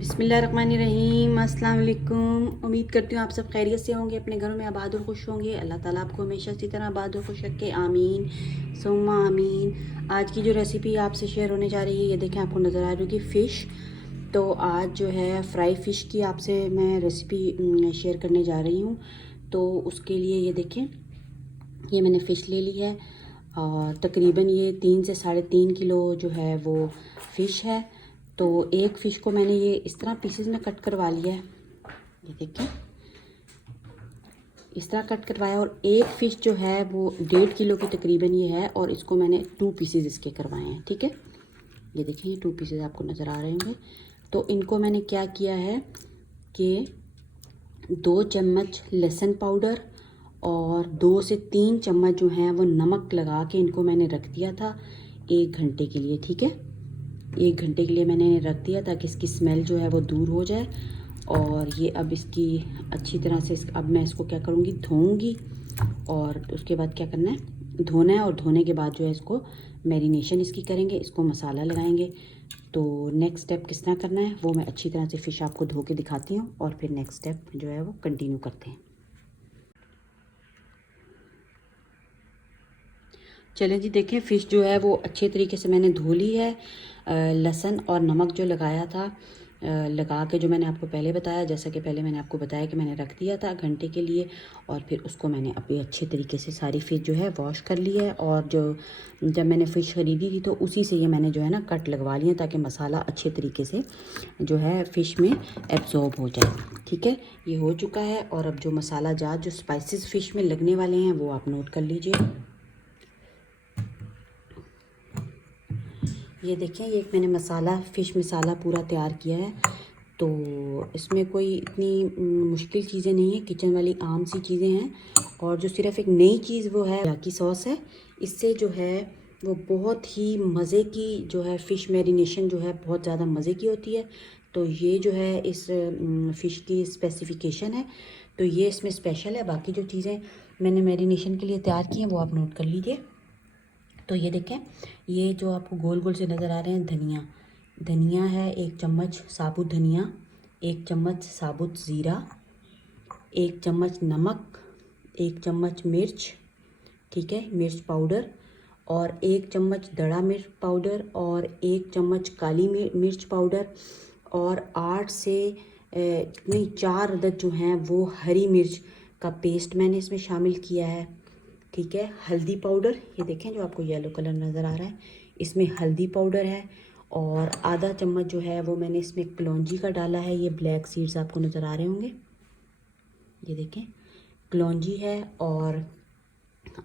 बिस्मिल्लाहिर्रहमानिर्रहीम। अस्सलाम वालेकुम। उम्मीद करती हूँ आप सब खैरियत से होंगे, अपने घरों में आबाद और खुश होंगे। अल्लाह ताला आपको हमेशा इसी तरह आबाद और खुश रखे, आमीन सुम्मा आमीन। आज की जो रेसिपी आपसे शेयर होने जा रही है, ये देखें आपको नज़र आ रही होगी फ़िश। तो आज जो है फ्राई फ़िश की आपसे मैं रेसिपी शेयर करने जा रही हूँ। तो उसके लिए ये देखें, ये मैंने फ़िश ले ली है और तकरीबन ये 3 से 3.5 किलो जो है वो फ़िश है। तो एक फ़िश को मैंने ये इस तरह पीसेस में कट करवा लिया है, ये देखिए इस तरह कट करवाया। और एक फ़िश जो है वो 1.5 किलो की तकरीबन ये है और इसको मैंने 2 पीसेस इसके करवाए हैं, ठीक है। ये देखिए ये 2 पीसेस आपको नज़र आ रहे होंगे। तो इनको मैंने क्या किया है कि 2 चम्मच लहसुन पाउडर और 2 से 3 चम्मच जो हैं वो नमक लगा के इनको मैंने रख दिया था 1 घंटे के लिए, ठीक है। 1 घंटे के लिए मैंने रख दिया ताकि इसकी स्मेल जो है वो दूर हो जाए। और ये अब इसकी अच्छी तरह से अब मैं इसको क्या करूँगी, धोऊंगी। और उसके बाद क्या करना है, धोना है। और धोने के बाद जो है इसको मैरिनेशन इसकी करेंगे, इसको मसाला लगाएंगे। तो नेक्स्ट स्टेप किस तरह करना है वो मैं अच्छी तरह से फ़िश आपको धो के दिखाती हूँ और फिर नेक्स्ट स्टेप जो है वो कंटिन्यू करते हैं। चलें जी, देखें फ़िश जो है वो अच्छे तरीके से मैंने धो ली है। लहसुन और नमक जो लगाया था लगा के, जो मैंने आपको पहले बताया, जैसा कि पहले मैंने आपको बताया कि मैंने रख दिया था घंटे के लिए। और फिर उसको मैंने अभी अच्छे तरीके से सारी फ़िश जो है वॉश कर ली है। और जो जब मैंने फ़िश ख़रीदी थी तो उसी से ये मैंने जो है ना कट लगवा लिया ताकि मसाला अच्छे तरीके से जो है फ़िश में एब्ज़ॉर्ब हो जाए, ठीक है। ये हो चुका है। और अब जो मसाला जात जो स्पाइसेस फ़िश में लगने वाले हैं वो आप नोट कर लीजिए। ये देखें, ये एक मैंने मसाला फ़िश मसाला पूरा तैयार किया है। तो इसमें कोई इतनी मुश्किल चीज़ें नहीं है, किचन वाली आम सी चीज़ें हैं। और जो सिर्फ एक नई चीज़ वो है याकी सॉस है। इससे जो है वो बहुत ही मज़े की जो है फ़िश मैरिनेशन जो है बहुत ज़्यादा मज़े की होती है। तो ये जो है इस फ़िश की स्पेसिफ़िकेशन है। तो ये इसमें स्पेशल है। बाकी जो चीज़ें मैंने मैरिनेशन के लिए तैयार की हैं वो आप नोट कर लीजिए। तो ये देखें, ये जो आपको गोल गोल से नज़र आ रहे हैं, धनिया है 1 चम्मच साबुत धनिया, 1 चम्मच साबुत ज़ीरा, 1 चम्मच नमक, 1 चम्मच मिर्च, ठीक है, मिर्च पाउडर। और 1 चम्मच दड़ा मिर्च पाउडर और 1 चम्मच काली मिर्च पाउडर। और 8 से नहीं 4 अदद जो हैं वो हरी मिर्च का पेस्ट मैंने इसमें शामिल किया है, ठीक है। हल्दी पाउडर, ये देखें जो आपको येलो कलर नज़र आ रहा है, इसमें हल्दी पाउडर है। और आधा चम्मच जो है वो मैंने इसमें कलौंजी का डाला है। ये ब्लैक सीड्स आपको नज़र आ रहे होंगे, ये देखें कलौंजी है। और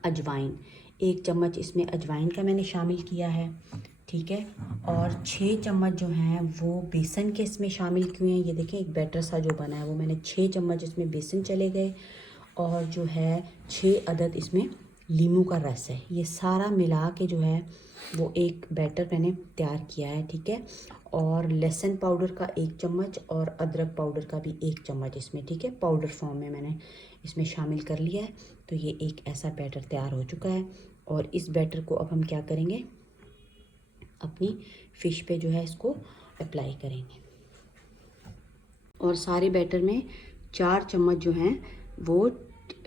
अजवाइन 1 चम्मच इसमें अजवाइन का मैंने शामिल किया है, ठीक है। और 6 चम्मच जो हैं वो बेसन के इसमें शामिल किए हैं। ये देखें एक बैटर सा जो बना है वो मैंने 6 चम्मच इसमें बेसन चले गए। और जो है 6 अदद इसमें लीमू का रस है। ये सारा मिला के जो है वो एक बैटर मैंने तैयार किया है, ठीक है। और लहसुन पाउडर का 1 चम्मच और अदरक पाउडर का भी 1 चम्मच इसमें, ठीक है, पाउडर फॉर्म में मैंने इसमें शामिल कर लिया है। तो ये एक ऐसा बैटर तैयार हो चुका है। और इस बैटर को अब हम क्या करेंगे, अपनी फ़िश पे जो है इसको अप्लाई करेंगे। और सारे बैटर में 4 चम्मच जो हैं वो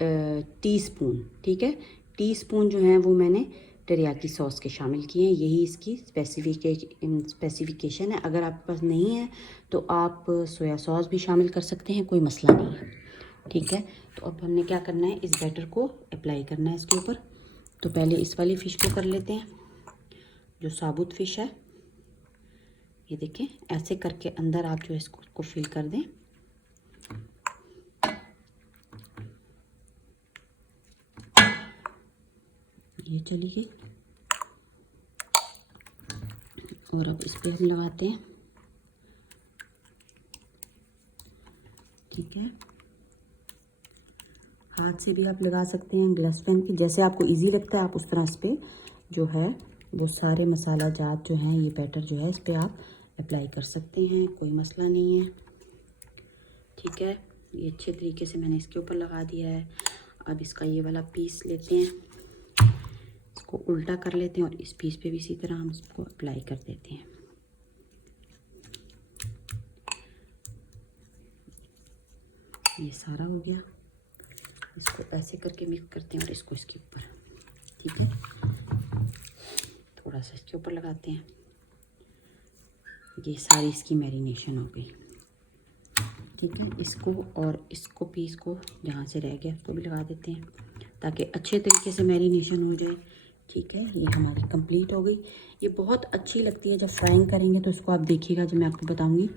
टीस्पून, ठीक है, टीस्पून जो हैं वो मैंने टेरियाकी सॉस के शामिल किए हैं। यही इसकी स्पेसिफिकेशन है। अगर आपके पास नहीं है तो आप सोया सॉस भी शामिल कर सकते हैं, कोई मसला नहीं है, ठीक है। तो अब हमने क्या करना है, इस बैटर को अप्लाई करना है इसके ऊपर। तो पहले इस वाली फ़िश को कर लेते हैं, जो साबुत फ़िश है। ये देखें ऐसे करके अंदर आप जो है इसको फिल कर दें। ये चली गई। और अब इस पे हम लगाते हैं, ठीक है। हाथ से भी आप लगा सकते हैं, ग्लव्स पहन के, जैसे आपको इजी लगता है आप उस तरह इस पे जो है वो सारे मसाला जात जो हैं ये बैटर जो है इस पर आप अप्लाई कर सकते हैं, कोई मसला नहीं है, ठीक है। ये अच्छे तरीके से मैंने इसके ऊपर लगा दिया है। अब इसका ये वाला पीस लेते हैं, इसको उल्टा कर लेते हैं और इस पीस पे भी इसी तरह हम इसको अप्लाई कर देते हैं। ये सारा हो गया। इसको ऐसे करके मिक्स करते हैं और इसको इसके ऊपर, ठीक है, थोड़ा सा इसके ऊपर लगाते हैं। ये सारी इसकी मैरिनेशन हो गई, ठीक है। इसको और इसको पीस को जहाँ से रह गया उसको भी लगा देते हैं ताकि अच्छे तरीके से मैरिनेशन हो जाए, ठीक है। ये हमारी कंप्लीट हो गई। ये बहुत अच्छी लगती है जब फ्राइंग करेंगे तो इसको आप देखिएगा, जब मैं आपको बताऊंगी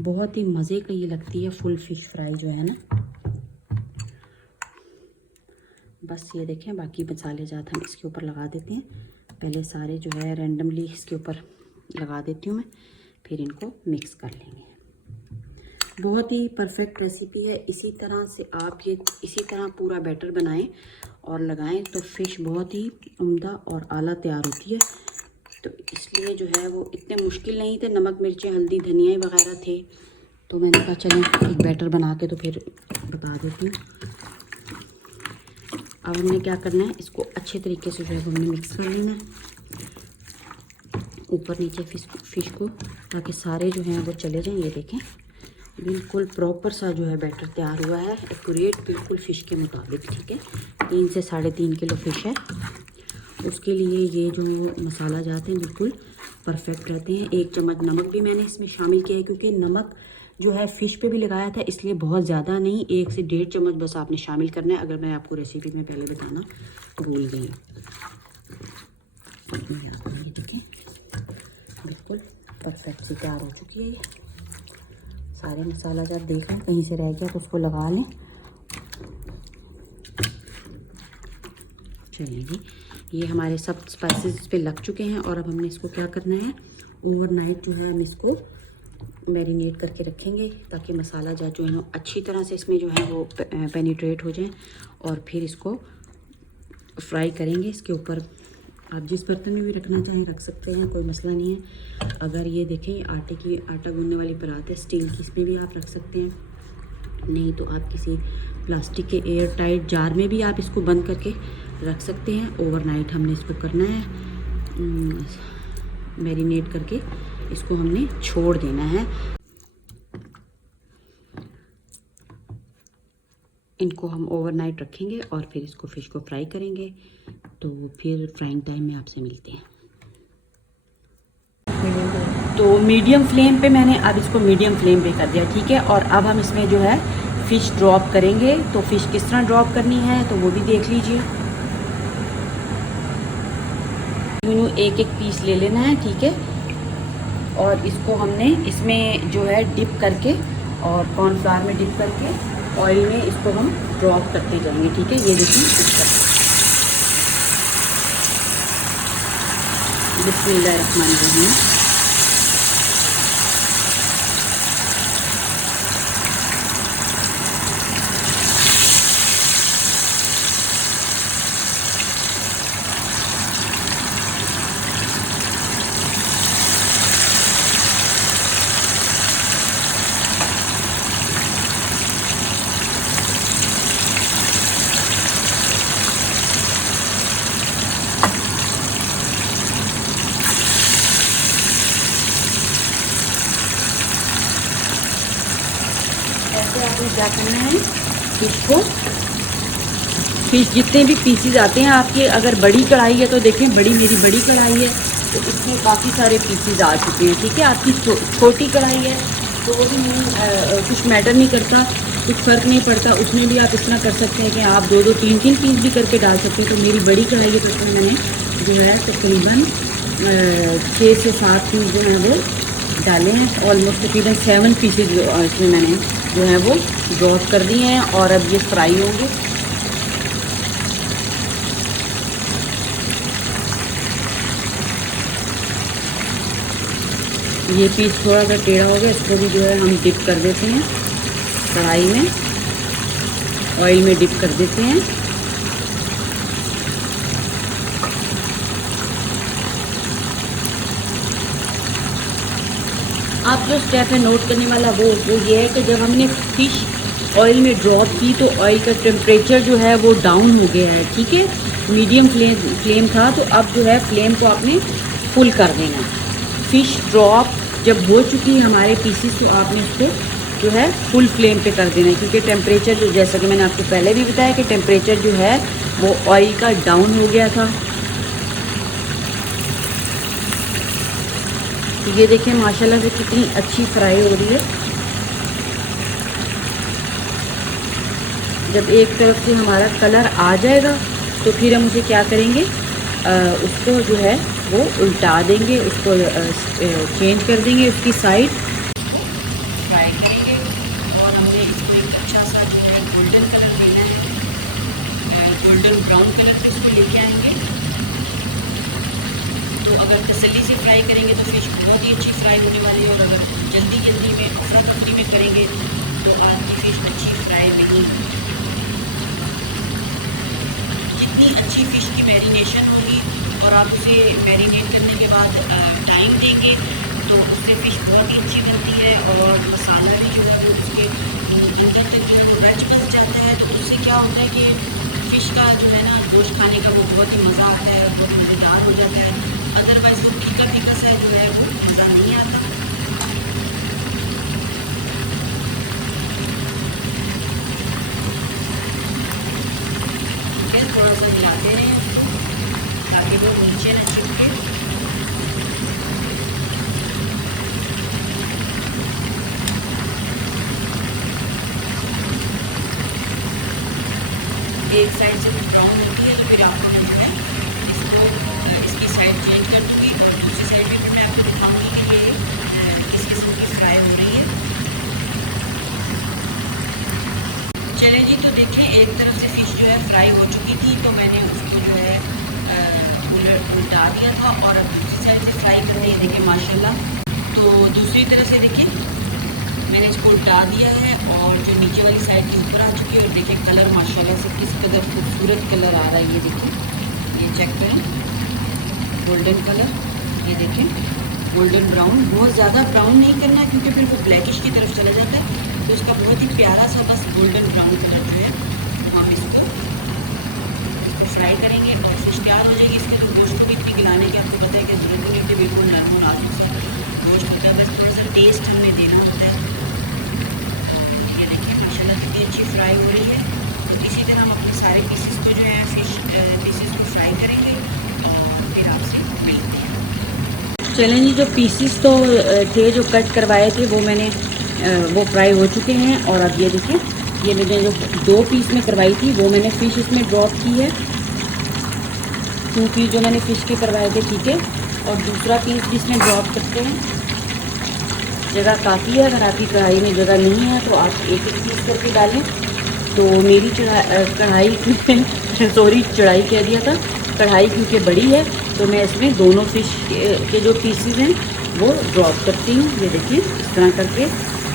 बहुत ही मज़े का ये लगती है फुल फिश फ्राई जो है ना। बस ये देखें, बाकी मसाले ज़्यादा हम इसके ऊपर लगा देते हैं। पहले सारे जो है रैंडमली इसके ऊपर लगा देती हूँ मैं, फिर इनको मिक्स कर लेंगे। बहुत ही परफेक्ट रेसिपी है। इसी तरह से आप ये इसी तरह पूरा बैटर बनाएं और लगाएं तो फ़िश बहुत ही उम्दा और आला तैयार होती है। तो इसलिए जो है वो इतने मुश्किल नहीं थे, नमक मिर्चें हल्दी धनिया वगैरह थे, तो मैंने कहा चलें एक बैटर बना के तो फिर बता देती हूँ। अब हमने क्या करना है, इसको अच्छे तरीके से जो है हमने मिक्स कर लेना है ऊपर नीचे फ़िश को, ताकि सारे जो हैं वो चले जाएं। ये देखें बिल्कुल प्रॉपर सा जो है बैटर तैयार हुआ है, एक्यूरेट बिल्कुल फ़िश के मुताबिक, ठीक है। 3 से 3.5 किलो फ़िश है, उसके लिए ये जो मसाला जाते हैं बिल्कुल परफेक्ट रहते हैं। 1 चम्मच नमक भी मैंने इसमें शामिल किया है, क्योंकि नमक जो है फ़िश पे भी लगाया था, इसलिए बहुत ज़्यादा नहीं, 1 से 1.5 चम्मच बस आपने शामिल करना है। अगर मैं आपको रेसिपी में पहले बताना भूल गई। देखिए बिल्कुल परफेक्ट से तैयार हो चुकी है ये। सारे मसाला जब देख लें कहीं से रह गया तो उसको लगा लें। चलिए जी, ये हमारे सब स्पाइसेस इस पे लग चुके हैं और अब हमने इसको क्या करना है, ओवरनाइट जो है हम इसको मैरिनेट करके रखेंगे ताकि मसाला जो है ना अच्छी तरह से इसमें जो है वो पेनिट्रेट हो जाए, और फिर इसको फ्राई करेंगे। इसके ऊपर आप जिस बर्तन में भी रखना चाहें रख सकते हैं, कोई मसला नहीं है। अगर ये देखें आटा गूंदने वाली परात है स्टील की, इसमें भी आप रख सकते हैं, नहीं तो आप किसी प्लास्टिक के एयर टाइट जार में भी आप इसको बंद करके रख सकते हैं। ओवरनाइट हमने इसको करना है, मैरिनेट करके इसको हमने छोड़ देना है। इनको हम ओवरनाइट रखेंगे और फिर इसको फ़िश को फ्राई करेंगे, तो फिर फ्राइंग टाइम में आपसे मिलते हैं। तो मीडियम फ्लेम पे मैंने अब इसको मीडियम फ्लेम पे कर दिया, ठीक है। और अब हम इसमें जो है फ़िश ड्रॉप करेंगे। तो फ़िश किस तरह ड्रॉप करनी है तो वो भी देख लीजिए। एक पीस ले लेना है, ठीक है, और इसको हमने इसमें जो है डिप करके और कॉर्नफ्लावर में डिप करके ऑयल में इसको हम ड्रॉप करते जाएंगे, ठीक है। ये देखिए बिस्मिल्लाहिर्रहमानिर्रहीम। ऐसे आपने क्या करना है, फिश जितने भी पीसीज आते हैं आपके, अगर बड़ी कढ़ाई है तो देखें मेरी बड़ी कढ़ाई है तो इसमें काफ़ी सारे पीसीज आ चुके हैं, ठीक है। आपकी छोटी कढ़ाई है तो वो भी नहीं कुछ मैटर नहीं करता, कुछ फ़र्क नहीं पड़ता, उसमें भी आप इस तरह कर सकते हैं कि आप 2-2 3-3 पीस भी करके डाल सकते हैं। तो मेरी बड़ी कढ़ाई है तो उसमें मैंने जो है तकरीबन 6 से 7 पीस जो है वो डाले हैं, ऑलमोस्ट तकरीबन 7 पीसेज इसमें मैंने जो है वो ड्रॉप कर दिए हैं और अब ये फ्राई होंगे। ये पीस थोड़ा सा टेढ़ा हो गया, इसको भी जो है हम डिप कर देते हैं कढ़ाई में, ऑयल में डिप कर देते हैं। आप जो स्टेप है नोट करने वाला वो ये है कि जब हमने फ़िश ऑयल में ड्रॉप की तो ऑयल का टेम्परेचर जो है वो डाउन हो गया है, ठीक है। मीडियम फ्लेम था, तो अब जो है फ्लेम को आपने फुल कर देना। फ़िश ड्रॉप जब हो चुकी है हमारे पीसेस तो आपने उसको जो है फुल फ्लेम पे कर देना है, क्योंकि टेम्परेचर जो, जैसा कि मैंने आपको पहले भी बताया कि टेम्परेचर जो है वो ऑयल का डाउन हो गया था। तो ये देखिए माशाल्लाह से कितनी अच्छी फ्राई हो रही है। जब एक तरफ से हमारा कलर आ जाएगा तो फिर हम उसे क्या करेंगे, उसको जो है वो उल्टा देंगे, उसको चेंज कर देंगे उसकी साइड, फ्राई करेंगे। और हमें इसको एक अच्छा सा जो है गोल्डन कलर देना है, गोल्डन ब्राउन कलर पे इसको लेके आएंगे। तो अगर तसल्ली से फ्राई करेंगे तो फिश बहुत ही अच्छी फ्राई होने वाली है, और अगर जल्दी जल्दी में अफरा तफरी में करेंगे तो आपकी फ़िश अच्छी फ्राई नहीं। जितनी अच्छी फ़िश की मैरिनेशन होगी और आप उसे मैरिनेट करने के बाद टाइम देंगे तो उससे फ़िश बहुत ही अच्छी बनती है, और मसाला भी जो है वो उसके अंदर तक जो है वो रच बस जाता है। तो उससे क्या होता है कि फ़िश का जो है ना गोश्त खाने का वो बहुत ही मज़ा आता है, बहुत मज़ेदार हो जाता है। अदरवाइज़ वो फीका फीका सा जो है वो मज़ा नहीं आता। फिर थोड़ा सा हिलाते रहें इसको ताकि वो नीचे न चिपके। एक साइड से भी ब्राउन होती है तो फिर आपको जो है इसको इसकी साइड चेंज कर दूँगी, और दूसरी साइड भी मैं आपको दिखाऊँगी कि ये किस किस्म की फ्राई हो रही है। चलिए जी, तो देखें एक तरफ से फ़िश जो है फ्राई हो चुकी थी तो मैंने उसको जो है उल्टा दिया था, और अब दूसरी साइड से फ्राई कर रही है। देखिए माशाल्लाह, तो दूसरी तरफ से देखिए मैंने इसको उल्टा दिया है, और जो नीचे वाली साइड के ऊपर आ चुकी है। और देखिए कलर माशाल्लाह से किस कदर खूबसूरत कलर आ रहा है, ये देखिए, ये चेक करें, गोल्डन कलर, ये देखें गोल्डन ब्राउन। बहुत ज़्यादा ब्राउन नहीं करना है क्योंकि फिर वो ब्लैकिश की तरफ चला जाता है। तो इसका बहुत ही प्यारा सा बस गोल्डन ब्राउन कलर जो है हम इसको फ्राई करेंगे, और फिश तैयार हो जाएगी। इसके तो गोश्त भी इतनी गिलाने की आपको पता है कि ज़रूरत नहीं होती, बिल्कुल नरम और नाजुक सा गोश्त होता है, बस थोड़ा सा टेस्ट हमें देना होता है। ये देखिए माशाल्लाह कितनी अच्छी फ्राई हो रही है। तो इसी तरह हम अपने सारे पीसेस को जो है फ़िश पीसेस को फ्राई करेंगे, और फिर आपसे मिलते हैं। चलें जी, जो पीसेस तो थे जो कट करवाए थे वो मैंने वो फ्राई हो चुके हैं। और अब ये देखिए, ये मैंने जो 2 पीस में करवाई थी वो मैंने फ़िश इसमें ड्रॉप की है। 2 पीस जो मैंने फ़िश के करवाए थे, ठीक है। और दूसरा पीस जिसमें ड्रॉप करते हैं, जगह काफ़ी है, अगर आपकी कढ़ाई में जगह नहीं है तो आप एक एक पीस करके डालें। तो मेरी कढ़ाई सॉरी चढ़ाई कह दिया था, कढ़ाई क्योंकि बड़ी है तो मैं इसमें दोनों फ़िश के जो पीसेस हैं वो ड्रॉप करती हूँ। ये देखिए इस तरह करके।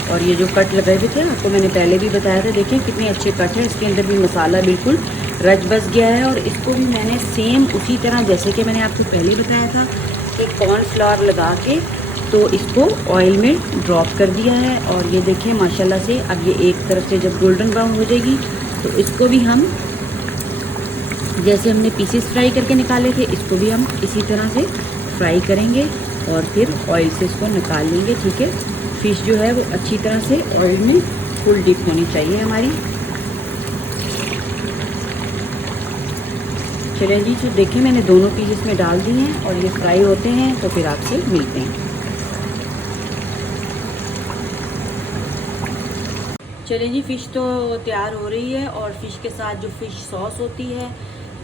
और ये जो कट लगाए हुए थे आपको मैंने पहले भी बताया था, देखिए कितने अच्छे कट है। इसके अंदर भी मसाला बिल्कुल रच बस गया है। और इसको भी मैंने सेम उसी तरह जैसे कि मैंने आपको पहले ही बताया था कि कॉर्नफ्लावर लगा के तो इसको ऑयल में ड्रॉप कर दिया है। और ये देखें माशाल्लाह से अब ये एक तरफ से जब गोल्डन ब्राउन हो जाएगी तो इसको भी हम, जैसे हमने पीसेस फ्राई करके निकाले थे, इसको भी हम इसी तरह से फ्राई करेंगे और फिर ऑयल से इसको निकाल लेंगे, ठीक है। फ़िश जो है वो अच्छी तरह से ऑयल में फुल डिप होनी चाहिए हमारी। चलिए जी, तो देखें मैंने दोनों पीसेस में डाल दिए हैं और ये फ्राई होते हैं तो फिर आपसे मिलते हैं। चलिए जी, फ़िश तो तैयार हो रही है और फ़िश के साथ जो फ़िश सॉस होती है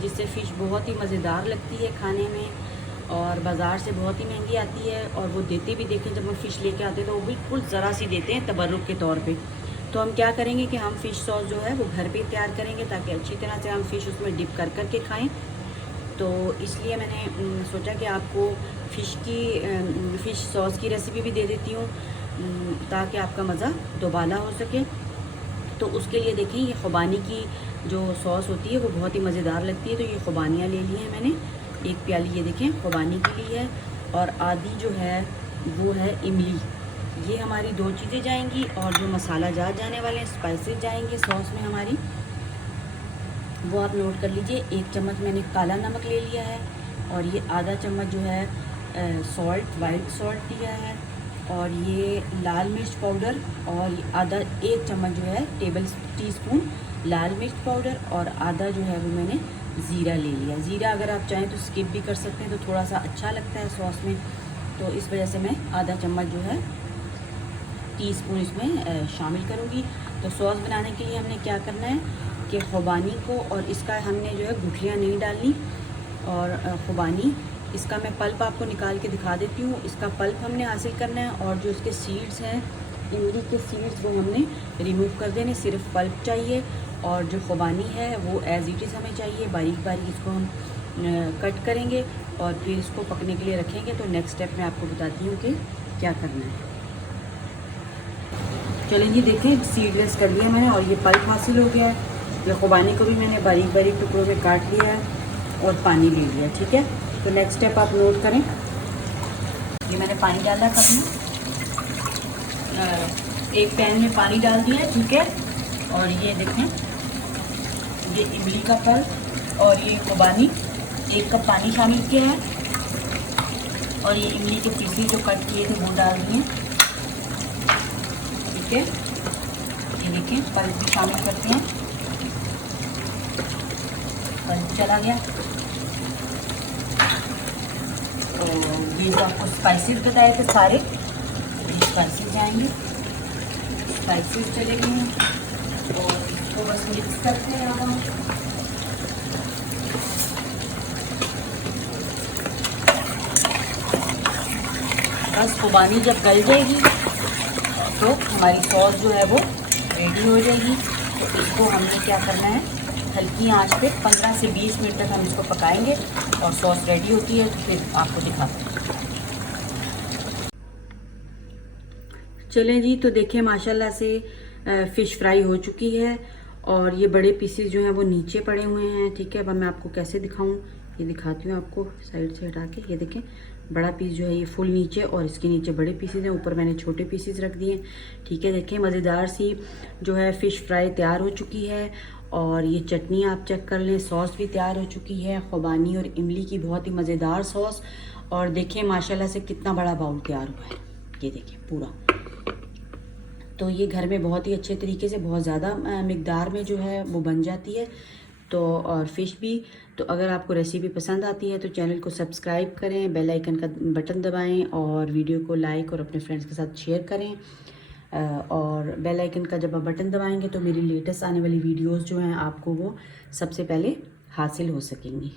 जिससे फ़िश बहुत ही मज़ेदार लगती है खाने में और बाज़ार से बहुत ही महंगी आती है। और वो देते भी देखें जब हम फ़िश लेके आते हैं तो वो बिल्कुल ज़रा सी देते हैं तबर्रुक के तौर पे। तो हम क्या करेंगे कि हम फ़िश सॉस जो है वो घर पे तैयार करेंगे ताकि अच्छी तरह से हम फ़िश उसमें डिप कर कर के खाएँ। तो इसलिए मैंने सोचा कि आपको फ़िश सॉस की रेसिपी भी दे देती हूँ ताकि आपका मज़ा दोबाला हो सके। तो उसके लिए देखें ये ख़ुबानी की जो सॉस होती है वो बहुत ही मज़ेदार लगती है। तो ये ख़ुबानियाँ ले ली हैं मैंने, एक प्याली ये देखें ख़ुबानी की ली है और आधी जो है वो है इमली। ये हमारी 2 चीज़ें जाएंगी और जो मसाला जार जाने वाले हैं, स्पाइसेस जाएंगे सॉस में हमारी, वो आप नोट कर लीजिए। 1 चम्मच मैंने काला नमक ले लिया है और ये आधा चम्मच जो है सॉल्ट, वाइट सॉल्ट लिया है। और ये लाल मिर्च पाउडर और आधा 1 चम्मच जो है टीस्पून लाल मिर्च पाउडर और आधा जो है वो मैंने ज़ीरा ले लिया। ज़ीरा अगर आप चाहें तो स्किप भी कर सकते हैं, तो थोड़ा सा अच्छा लगता है सॉस में, तो इस वजह से मैं आधा चम्मच जो है टीस्पून इसमें शामिल करूँगी। तो सॉस बनाने के लिए हमने क्या करना है कि खुबानी को, और इसका हमने जो है गुठलियाँ नहीं डालनी, और खुबानी इसका मैं पल्प आपको निकाल के दिखा देती हूँ। इसका पल्प हमने हासिल करना है, और जो इसके सीड्स हैं, इमली के सीड्स, वो हमने रिमूव कर देने, सिर्फ पल्प चाहिए। और जो खुबानी है वो एज़ इट इज़ हमें चाहिए, बारीक बारीक इसको हम कट करेंगे और फिर इसको पकने के लिए रखेंगे। तो नेक्स्ट स्टेप मैं आपको बताती हूँ कि क्या करना है। चलें जी, देखें सीडलेस कर लिया मैंने और ये पल्प हासिल हो गया है। ये खुबानी को भी मैंने बारीक बारीक टुकड़ों में काट लिया है और पानी ले लिया, ठीक है। तो नेक्स्ट स्टेप आप नोट करें। ये मैंने पानी डाला कप में, एक पैन में पानी डाल दिया है, ठीक है। और ये देखें, ये इमली का पल्प और ये खुबानी 1 कप पानी शामिल किया है, और ये इमली के पीसीस जो कट किए थे वो डाल दिए, ठीक है। ये देखिए पल्प भी शामिल करते हैं, पल्प चला गया। तो ये जो आपको स्पाइसेस बताए थे सारे, ये स्पाइसेस जाएंगे, स्पाइसेस चले गए हैं, और इसको बस मिक्स करते हैं अब हम। बस खुबानी जब गल जाएगी तो हमारी सॉस जो है वो रेडी हो जाएगी। तो इसको हमने क्या करना है, हल्की आंच पे 15 से 20 मिनट तक हम इसको पकाएंगे, और सॉस रेडी होती है तो फिर आपको दिखाते हैं। चलें जी, तो देखिए माशाल्लाह से फ़िश फ्राई हो चुकी है, और ये बड़े पीसेस जो हैं वो नीचे पड़े हुए हैं, ठीक है। अब मैं आपको कैसे दिखाऊं, ये दिखाती हूँ आपको साइड से हटा के। ये देखें बड़ा पीस जो है ये फुल नीचे, और इसके नीचे बड़े पीसेस हैं, ऊपर मैंने छोटे पीसेस रख दिए, ठीक है। देखें मज़ेदार सी जो है फ़िश फ्राई तैयार हो चुकी है। और ये चटनी आप चेक कर लें, सॉस भी तैयार हो चुकी है, खुबानी और इमली की बहुत ही मज़ेदार सॉस। और देखें माशाल्लाह से कितना बड़ा बाउल तैयार हुआ है, ये देखें पूरा। तो ये घर में बहुत ही अच्छे तरीके से, बहुत ज़्यादा मिकदार में जो है वो बन जाती है। तो और फ़िश भी। तो अगर आपको रेसिपी पसंद आती है तो चैनल को सब्सक्राइब करें, बेल आइकन का बटन दबाएं, और वीडियो को लाइक और अपने फ्रेंड्स के साथ शेयर करें। और बेल आइकन का जब आप बटन दबाएंगे तो मेरी लेटेस्ट आने वाली वीडियोस जो हैं आपको वो सबसे पहले हासिल हो सकेंगी।